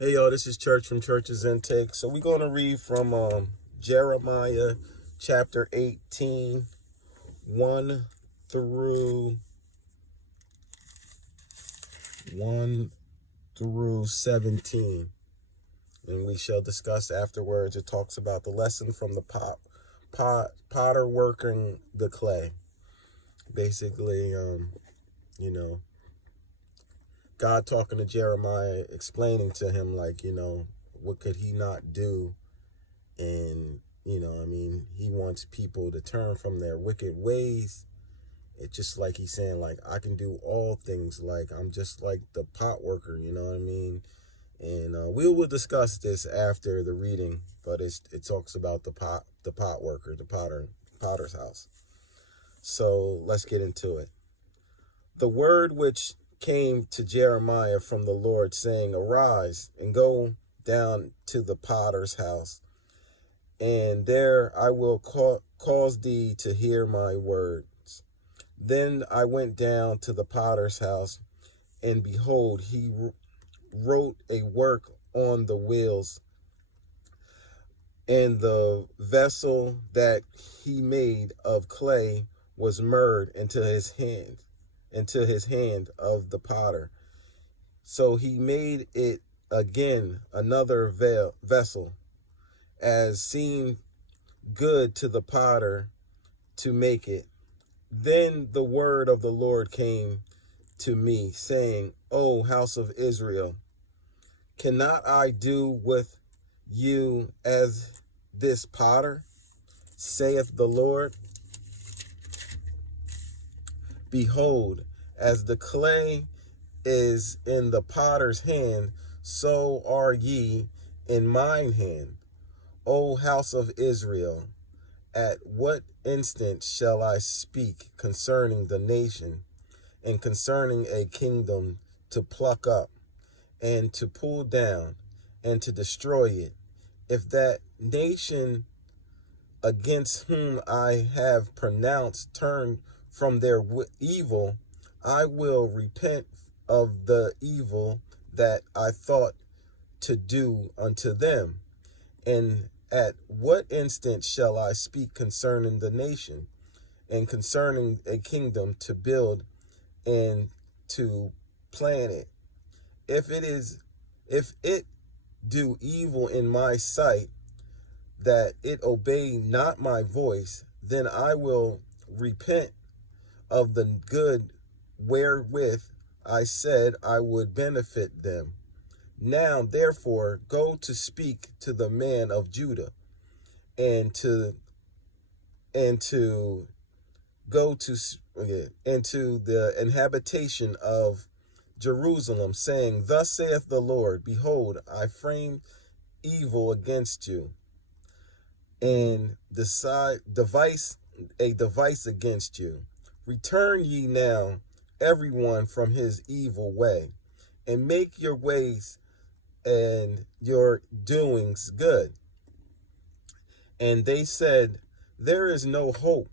Hey y'all, this is Church from Church's Intake. So we're going to read from Jeremiah chapter 18, 1 through 1 through 17. And we shall discuss afterwards. It talks about the lesson from the potter working the clay. Basically, you know, God talking to Jeremiah, explaining to him, like, what could he not do? And, he wants people to turn from their wicked ways. It's just like he's saying, like, I can do all things. Like, I'm just like the pot worker, you know what I mean? And we will discuss this after the reading, but it talks about the pot worker, potter's house. So let's get into it. The word which came to Jeremiah from the Lord, saying, Arise and go down to the potter's house, and there I will cause thee to hear my words. Then I went down to the potter's house, and behold, he wrote a work on the wheels, and the vessel that he made of clay was mirrored into his hand of the potter. So he made it again another vessel, as seemed good to the potter to make it. Then the word of the Lord came to me, saying, O house of Israel, cannot I do with you as this potter, saith the Lord? Behold, as the clay is in the potter's hand, so are ye in mine hand, O house of Israel. At what instant shall I speak concerning the nation, and concerning a kingdom to pluck up, and to pull down, and to destroy it? If that nation against whom I have pronounced turn from their evil, I will repent of the evil that I thought to do unto them. And at what instant shall I speak concerning the nation, and concerning a kingdom to build and to plan it? If it do evil in my sight, that it obey not my voice, then I will repent of the good wherewith I said I would benefit them. Now therefore go to speak to the man of Judah, and to go to into the inhabitation of Jerusalem, saying, Thus saith the Lord, Behold, I frame evil against you, and devise a device against you. Return ye now, every one from his evil way, and make your ways and your doings good. And they said, There is no hope,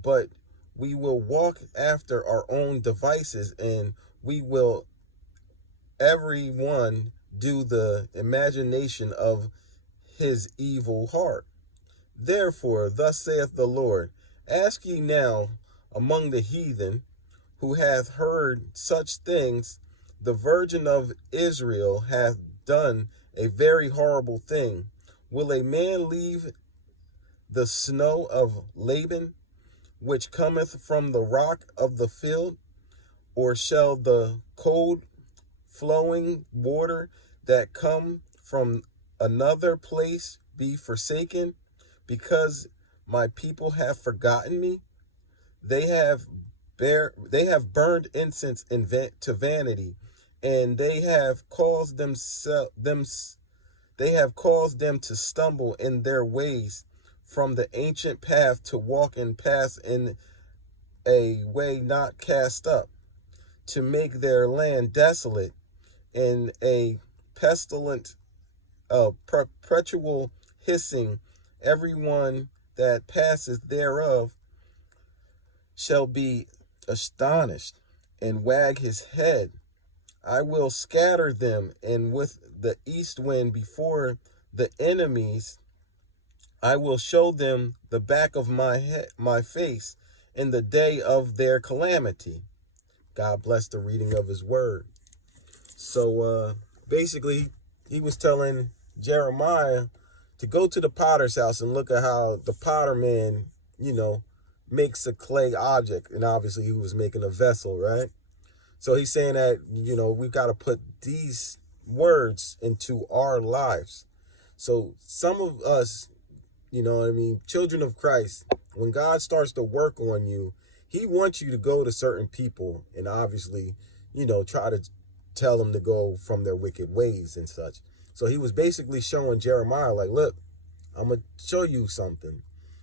but we will walk after our own devices, and we will every one do the imagination of his evil heart. Therefore, thus saith the Lord, Ask ye now among the heathen, who hath heard such things. The Virgin of Israel hath done a very horrible thing. Will a man leave the snow of Laban, which cometh from the rock of the field? Or shall the cold flowing water that come from another place be forsaken? Because my people have forgotten me, they have they have burned incense to vanity, and they have caused them to stumble in their ways from the ancient path, to walk and pass in a way not cast up, to make their land desolate, in a pestilent, perpetual hissing. Everyone that passes thereof shall be astonished and wag his head. I will scatter them, and with the east wind before the enemies, I will show them the back of my face in the day of their calamity. God bless the reading of his word. So basically, he was telling Jeremiah to go to the potter's house and look at how the potter man, makes a clay object. And obviously he was making a vessel, right? So he's saying that, we've got to put these words into our lives. So some of us, children of Christ, when God starts to work on you, he wants you to go to certain people and obviously, try to tell them to go from their wicked ways and such. So he was basically showing Jeremiah, like, look, I'm going to show you something.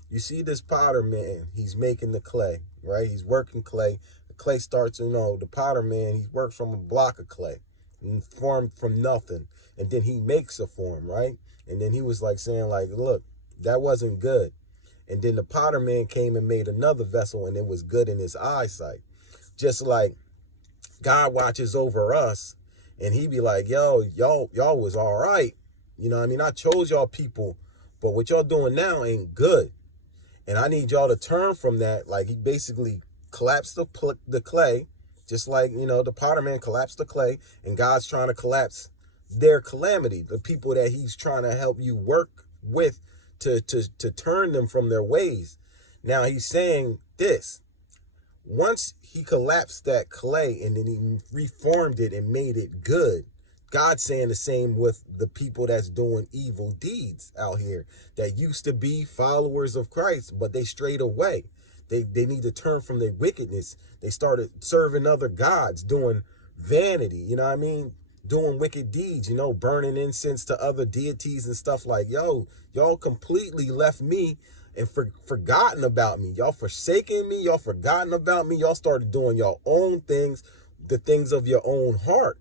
You see this potter man, he's making the clay, right? He's working clay. The clay starts, the potter man, he works from a block of clay and formed from nothing. And then he makes a form, right? And then he was like saying, like, look, that wasn't good. And then the potter man came and made another vessel, and it was good in his eyesight. Just like God watches over us, and he be like, yo, y'all was all right. I chose y'all people, but what y'all doing now ain't good. And I need y'all to turn from that. Like, he basically collapsed the clay, just like, the potter man collapsed the clay, and God's trying to collapse their calamity, the people that he's trying to help you work with to turn them from their ways. Now he's saying this. Once he collapsed that clay and then he reformed it and made it good, God's saying the same with the people that's doing evil deeds out here that used to be followers of Christ, but they strayed away. They need to turn from their wickedness. They started serving other gods, doing vanity, doing wicked deeds, burning incense to other deities and stuff like, yo, y'all completely left me and forgotten about me. Y'all forsaken me. Y'all forgotten about me. Y'all started doing your own things, the things of your own heart.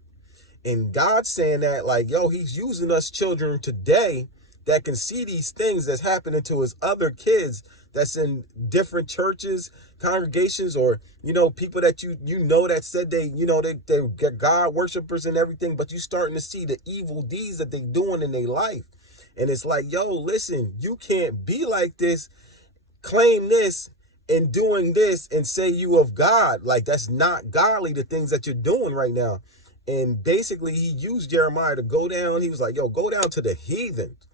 And God's saying that, like, yo, he's using us children today that can see these things that's happening to his other kids that's in different churches, congregations, or, people that that said they get God worshipers and everything, but you starting to see the evil deeds that they doing in their life. And it's like, yo, listen, you can't be like this, claim this, and doing this and say you of God. Like, that's not godly, the things that you're doing right now. And basically he used Jeremiah to go down. He was like, yo, go down to the heathens.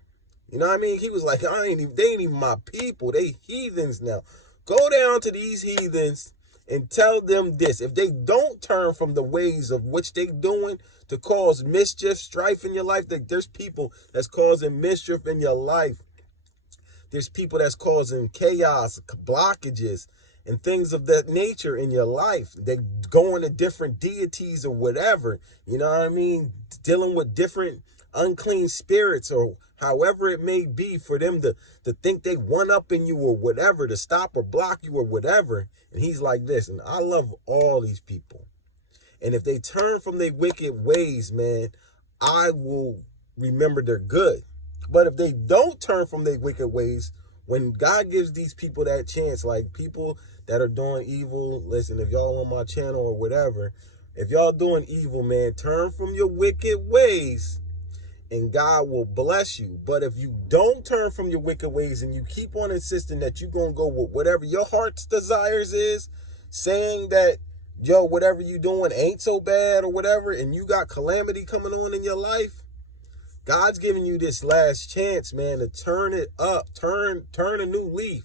You know what I mean? He was like, they ain't even my people. They heathens now. Go down to these heathens and tell them this. If they don't turn from the ways of which they doing to cause mischief, strife in your life, that there's people that's causing mischief in your life. There's people that's causing chaos, blockages, and things of that nature in your life. They going to different deities or whatever, dealing with different unclean spirits or however it may be, for them to think they one up in you or whatever, to stop or block you or whatever. And he's like this, and I love all these people. And if they turn from their wicked ways, man, I will remember they're good. But if they don't turn from their wicked ways, when God gives these people that chance, like people that are doing evil, listen, if y'all on my channel or whatever, if y'all doing evil, man, turn from your wicked ways and God will bless you. But if you don't turn from your wicked ways and you keep on insisting that you're going to go with whatever your heart's desires is, saying that, yo, whatever you doing ain't so bad or whatever, and you got calamity coming on in your life, God's giving you this last chance, man, to turn it up, turn a new leaf.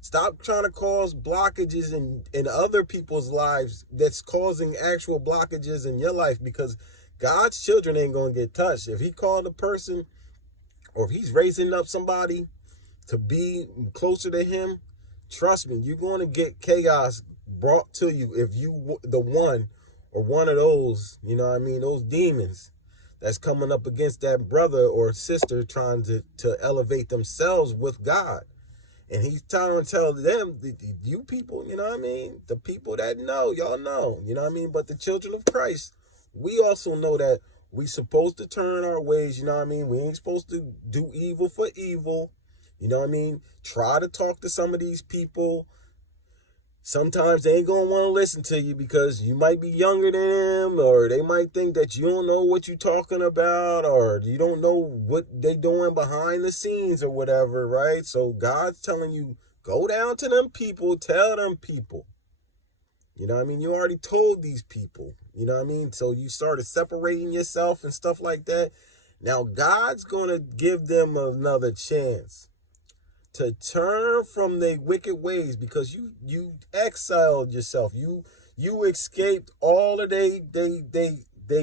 Stop trying to cause blockages in other people's lives that's causing actual blockages in your life, because God's children ain't going to get touched. If he called a person, or if he's raising up somebody to be closer to him, trust me, you're going to get chaos brought to you if you the one or one of those, those demons that's coming up against that brother or sister trying to elevate themselves with God. And he's trying to tell them, you people, the people that know, y'all know, but the children of Christ, we also know that we supposed to turn our ways, we ain't supposed to do evil for evil, Try to talk to some of these people, Sometimes they ain't going to want to listen to you because you might be younger than them, or they might think that you don't know what you're talking about, or you don't know what they doing behind the scenes or whatever, right? So God's telling you, go down to them people, tell them people. You know what I mean? You already told these people, you know what I mean? So you started separating yourself and stuff like that. Now God's going to give them another chance to turn from their wicked ways, because you exiled yourself. You escaped all of they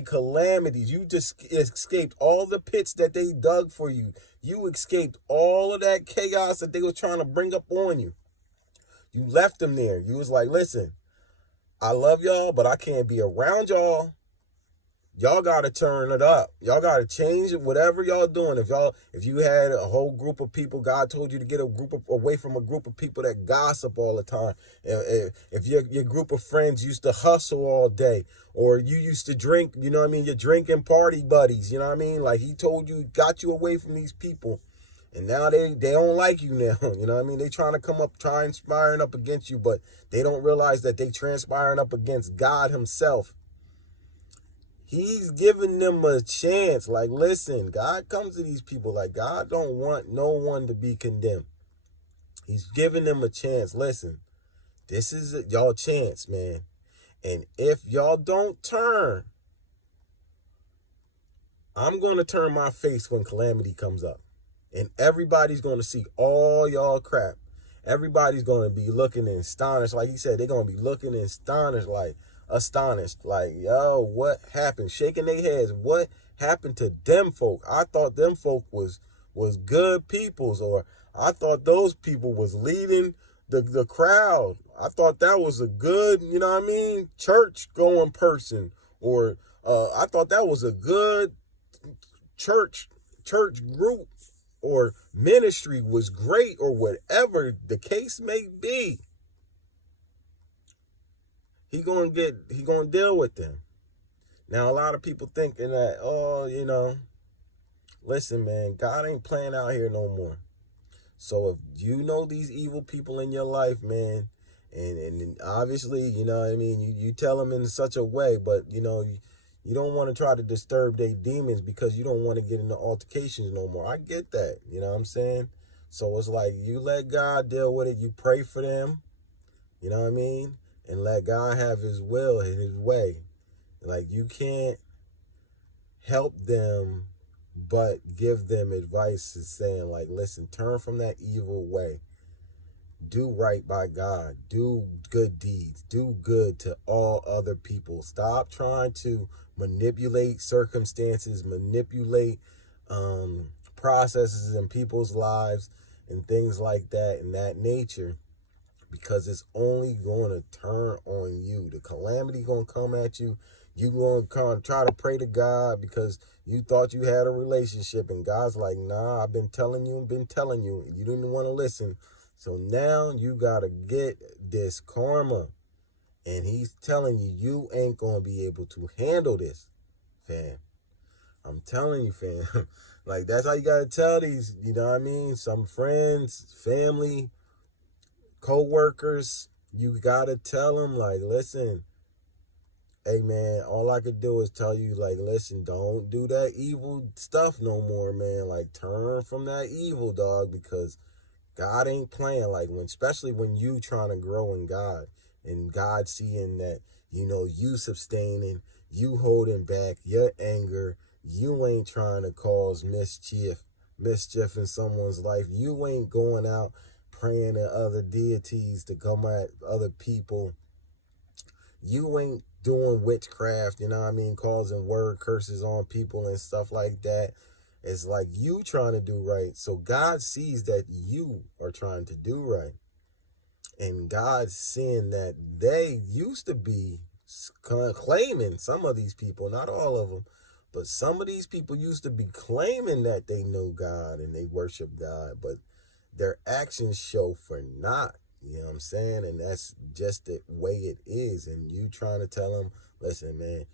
calamities. You just escaped all the pits that they dug for you. You escaped all of that chaos that they were trying to bring up on you. You left them there. You was like, listen, I love y'all, but I can't be around y'all. Y'all gotta turn it up. Y'all gotta change it. Whatever y'all doing. If you had a whole group of people, God told you to get away from a group of people that gossip all the time. If your group of friends used to hustle all day, or you used to drink, you know what I mean? You're drinking party buddies, you know what I mean? Like he told you, got you away from these people. And now they don't like you now. You know what I mean? They trying to come up, transpiring up against you, but they don't realize that they transpiring up against God himself. He's giving them a chance. Like, listen, God comes to these people like God don't want no one to be condemned. He's giving them a chance. Listen, this is y'all chance, man. And if y'all don't turn, I'm going to turn my face when calamity comes up. And everybody's going to see all y'all crap. Everybody's going to be looking and astonished. Like he said, they're going to be looking and astonished, like, yo, what happened? Shaking their heads. What happened to them folk? I thought them folk was good peoples, or I thought those people was leading the crowd. I thought that was a good, you know what I mean, church going person, or I thought that was a good church group, or ministry was great, or whatever the case may be. He gonna deal with them. Now a lot of people thinking that, oh, you know, listen, man, God ain't playing out here no more. So if you know these evil people in your life, man, and obviously, you know what I mean, you tell them in such a way, but you know, you don't want to try to disturb their demons because you don't want to get into altercations no more. I get that, you know what I'm saying? So it's like, you let God deal with it. You pray for them, you know what I mean? And let God have his will and his way. Like, you can't help them but give them advice saying, like, listen, turn from that evil way. Do right by God. Do good deeds. Do good to all other people. Stop trying to manipulate circumstances, manipulate processes in people's lives and things like that, and that nature, because it's only going to turn on you. The calamity going to come at you. You going to come try to pray to God because you thought you had a relationship, and God's like, nah, I've been telling you. You didn't want to listen. So now you got to get this karma. And he's telling you, you ain't going to be able to handle this, fam. I'm telling you, fam. Like, that's how you got to tell these, you know what I mean? Some friends, family, co-workers, you got to tell them, like, listen, hey, man, all I could do is tell you, like, listen, don't do that evil stuff no more, man. Like, turn from that evil, dog, because God ain't playing. Like, especially when you trying to grow in God, and God seeing that, you know, you sustaining, you holding back your anger, you ain't trying to cause mischief in someone's life. You ain't going out praying to other deities to come at other people. You ain't doing witchcraft, you know what I mean, causing word curses on people and stuff like that. It's like you trying to do right. So God sees that you are trying to do right. And God's seeing that they used to be claiming, some of these people, not all of them, but some of these people used to be claiming that they know God and they worship God, but their actions show for not. You know what I'm saying? And that's just the way it is. And you trying to tell them, listen, man,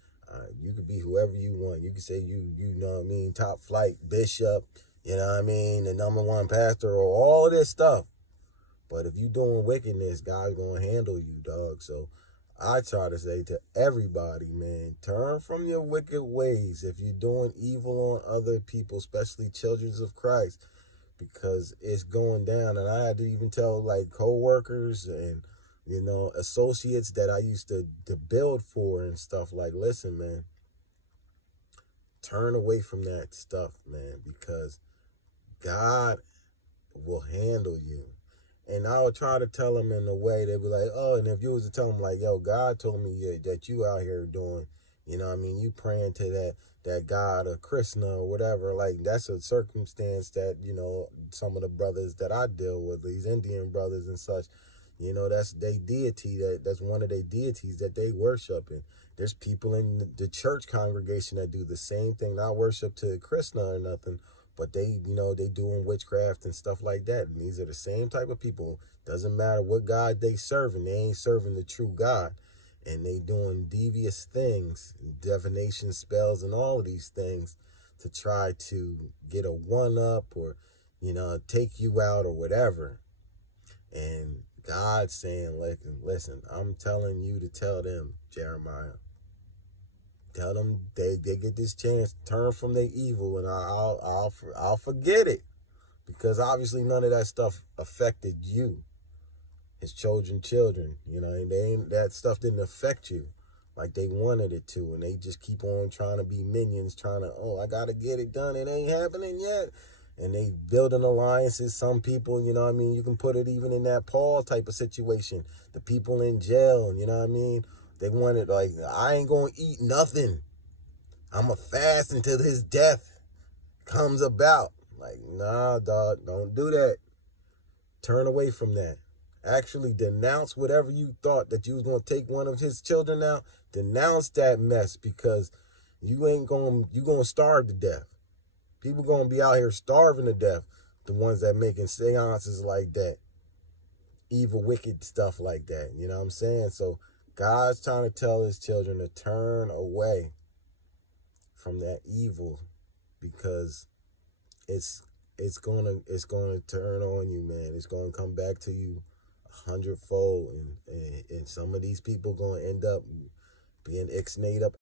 you could be whoever you want. You could say you know what I mean, top flight bishop, you know what I mean, the #1 pastor, or all of this stuff. But if you doing wickedness, God's gonna handle you, dog. So I try to say to everybody, man, turn from your wicked ways if you're doing evil on other people, especially children of Christ, because it's going down. And I had to even tell like co-workers and associates that I used to build for and stuff, like, listen, man, turn away from that stuff, man, because God will handle you. And I would try to tell them in a way, they'd be like, oh, and if you was to tell them like, yo, God told me that you out here doing, you praying to that God or Krishna or whatever, like that's a circumstance that, some of the brothers that I deal with, these Indian brothers and such, that's their deity, that's one of their deities that they worship. And there's people in the church congregation that do the same thing, not worship to Krishna or nothing, but they doing witchcraft and stuff like that. And these are the same type of people. Doesn't matter what God they serving, they ain't serving the true God. And they doing devious things, divination spells and all of these things to try to get a one-up or, take you out or whatever. And God's saying, listen, I'm telling you to tell them, Jeremiah. Tell them they get this chance, turn from their evil, and I'll forget it, because obviously none of that stuff affected you, his children. And that stuff didn't affect you like they wanted it to, and they just keep on trying to be minions, trying to, I gotta get it done, it ain't happening yet, and they building alliances. Some people, you can put it even in that Paul type of situation, the people in jail, they wanted, like, I ain't gonna eat nothing. I'm going to fast until his death comes about. Like, nah, dog, don't do that. Turn away from that. Actually denounce whatever you thought that you was going to take one of his children out. Denounce that mess, because you going to starve to death. People going to be out here starving to death. The ones that making seances like that. Evil, wicked stuff like that. You know what I'm saying? So God's trying to tell his children to turn away from that evil, because it's gonna turn on you, man. It's gonna come back to you 100-fold, and some of these people gonna end up being ixnayed up